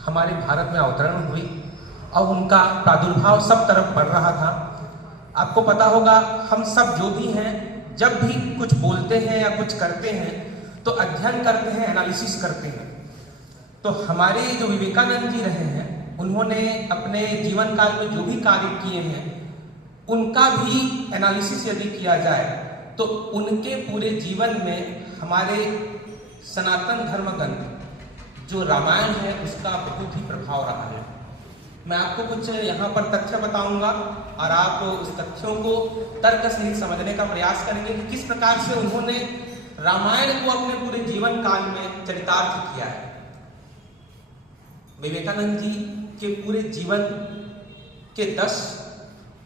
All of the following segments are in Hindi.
हमारे भारत में अवतरण हुई और उनका प्रादुर्भाव सब तरफ बढ़ रहा था। आपको पता होगा, हम सब जो भी हैं, जब भी कुछ बोलते हैं या कुछ करते हैं तो अध्ययन करते हैं, एनालिसिस करते हैं। तो हमारे जो विवेकानंद जी रहे हैं, उन्होंने अपने जीवन काल में जो भी कार्य किए हैं उनका भी एनालिसिस यदि किया जाए तो उनके पूरे जीवन में हमारे सनातन धर्म ग्रंथ जो रामायण है उसका बहुत ही प्रभाव रहा है। मैं आपको कुछ यहाँ पर तथ्य बताऊंगा और आप उस तथ्यों को तर्क सहित समझने का प्रयास करेंगे कि किस प्रकार से उन्होंने रामायण को अपने पूरे जीवन काल में चरितार्थ किया है। विवेकानंद जी के पूरे जीवन के 10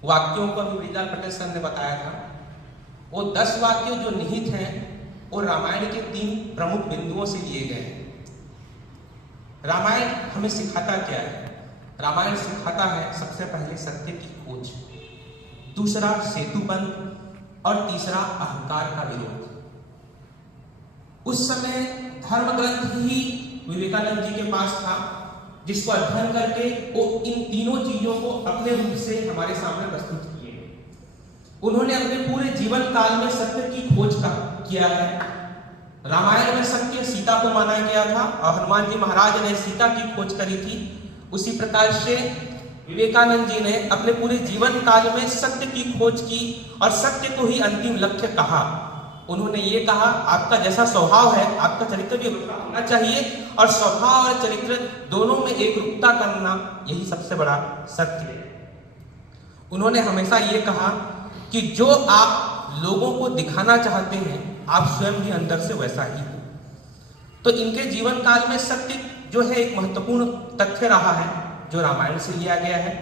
वाक्यों को अभी ब्रिजलाल पटेल सर ने बताया था। वो 10 वाक्य जो निहित हैं वो रामायण के 3 प्रमुख बिंदुओं से लिए गए हैं। रामायण हमें सिखाता क्या है? रामायण सिखाता है सबसे पहले सत्य की खोज, दूसरा सेतुबंध और तीसरा अहंकार का विरोध। उस समय धर्म ग्रंथ ही विवेकानंद जी के पास था, जिसको अध्ययन करके वो इन तीनों चीजों को अपने रूप से हमारे सामने प्रस्तुत किए। उन्होंने अपने पूरे जीवन काल में सत्य की खोज किया है। रामायण में सत्य सीता को माना गया था और हनुमान जी महाराज ने सीता की खोज करी थी। उसी प्रकार से विवेकानंद जी ने अपने पूरे जीवन काल में सत्य की खोज की और सत्य को ही अंतिम लक्ष्य कहा। उन्होंने ये कहा, आपका जैसा स्वभाव है आपका चरित्र भी होना चाहिए और स्वभाव और चरित्र दोनों में एक रूपता करना यही सबसे बड़ा सत्य है। उन्होंने हमेशा ये कहा कि जो आप लोगों को दिखाना चाहते हैं आप स्वयं भी अंदर से वैसा ही हो। तो इनके जीवन काल में सत्य जो है एक महत्वपूर्ण तथ्य रहा है जो रामायण से लिया गया है।